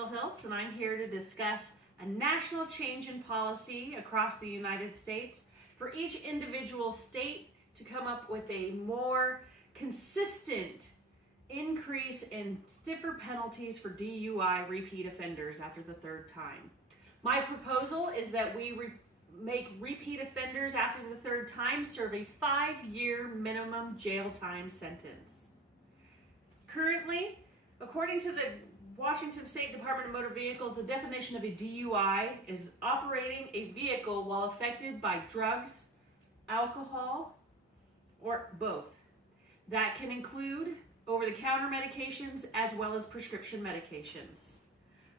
Crystal Hiltz, and I'm here to discuss a national change in policy across the United States for each individual state to come up with a more consistent increase in stiffer penalties for DUI repeat offenders after the third time. My proposal is that we make repeat offenders after the third time serve a 5-year minimum jail time sentence. Currently, according to the Washington State Department of Motor Vehicles, the definition of a DUI is operating a vehicle while affected by drugs, alcohol, or both. That can include over-the-counter medications as well as prescription medications.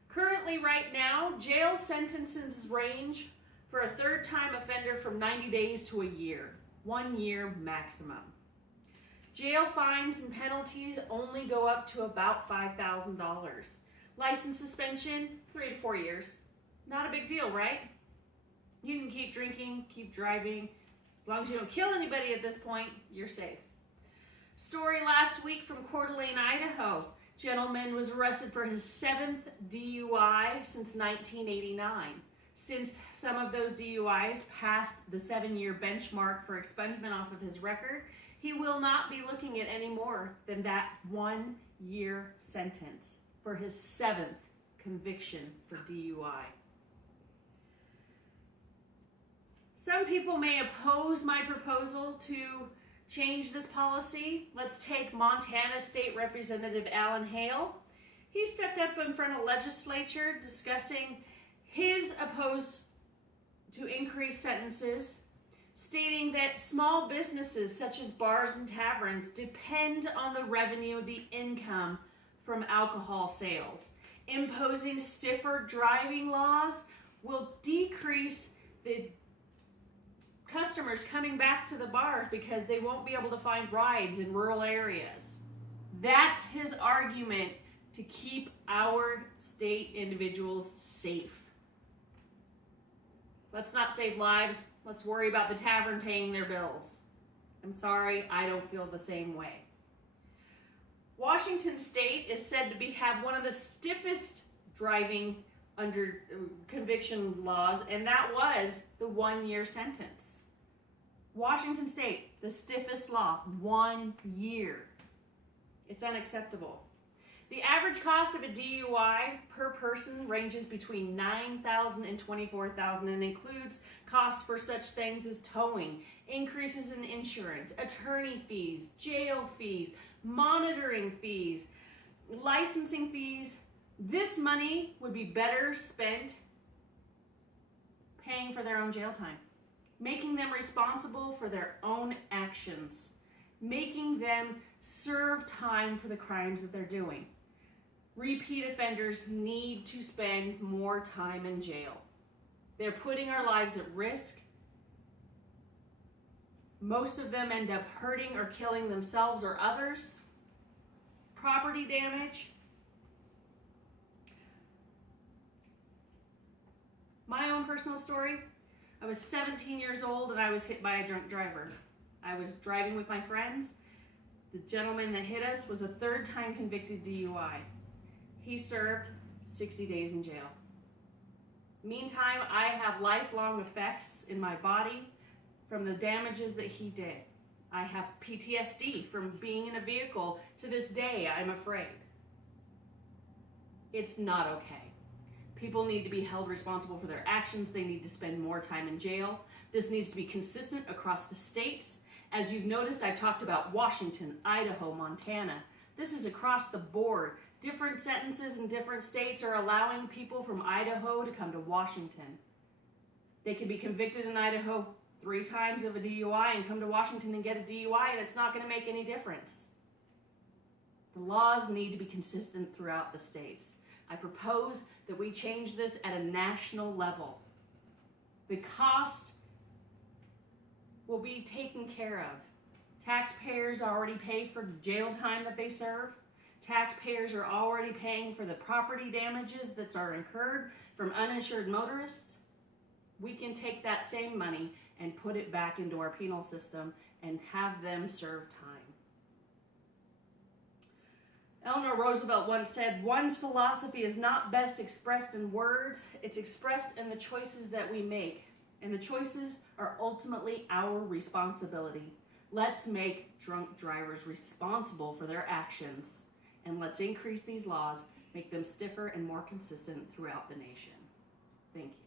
Currently, right now, jail sentences range for a third-time offender from 90 days to a year, 1 year maximum. Jail fines and penalties only go up to about $5,000. License suspension, 3 to 4 years. Not a big deal, right? You can keep drinking, keep driving. As long as you don't kill anybody at this point, you're safe. Story last week from Coeur d'Alene, Idaho. Gentleman was arrested for his 7th DUI since 1989. Since some of those DUIs passed the 7-year benchmark for expungement off of his record, he will not be looking at any more than that 1-year sentence for his 7th conviction for DUI. Some people may oppose my proposal to change this policy. Let's take Montana State Representative Alan Hale. He stepped up in front of legislature discussing his opposed to increased sentences, stating that small businesses such as bars and taverns depend on the revenue, the income from alcohol sales. Imposing stiffer driving laws will decrease the customers coming back to the bars because they won't be able to find rides in rural areas. That's his argument to keep our state individuals safe. Let's not save lives. Let's worry about the tavern paying their bills. I'm sorry, I don't feel the same way. Washington State is said to have one of the stiffest driving under conviction laws, and that was the 1-year sentence. Washington State, the stiffest law, 1 year. It's unacceptable. The average cost of a DUI per person ranges between $9,000 and $24,000 and includes costs for such things as towing, increases in insurance, attorney fees, jail fees, monitoring fees, licensing fees. This money would be better spent paying for their own jail time, making them responsible for their own actions, making them serve time for the crimes that they're doing. Repeat offenders need to spend more time in jail. They're putting our lives at risk. Most of them end up hurting or killing themselves or others. Property damage. My own personal story, I was 17 years old and I was hit by a drunk driver. I was driving with my friends. The gentleman that hit us was a 3rd-time convicted DUI. He served 60 days in jail. Meantime, I have lifelong effects in my body from the damages that he did. I have PTSD from being in a vehicle. To this day, I'm afraid. It's not okay. People need to be held responsible for their actions. They need to spend more time in jail. This needs to be consistent across the states. As you've noticed, I talked about Washington, Idaho, Montana. This is across the board. Different sentences in different states are allowing people from Idaho to come to Washington. They can be convicted in Idaho 3 times of a DUI and come to Washington and get a DUI, and it's not going to make any difference. The laws need to be consistent throughout the states. I propose that we change this at a national level. The cost will be taken care of. Taxpayers already pay for jail time that they serve. Taxpayers are already paying for the property damages that are incurred from uninsured motorists. We can take that same money and put it back into our penal system and have them serve time. Eleanor Roosevelt once said, "One's philosophy is not best expressed in words, it's expressed in the choices that we make. And the choices are ultimately our responsibility. Let's make drunk drivers responsible for their actions. And let's increase these laws, make them stiffer and more consistent throughout the nation." Thank you.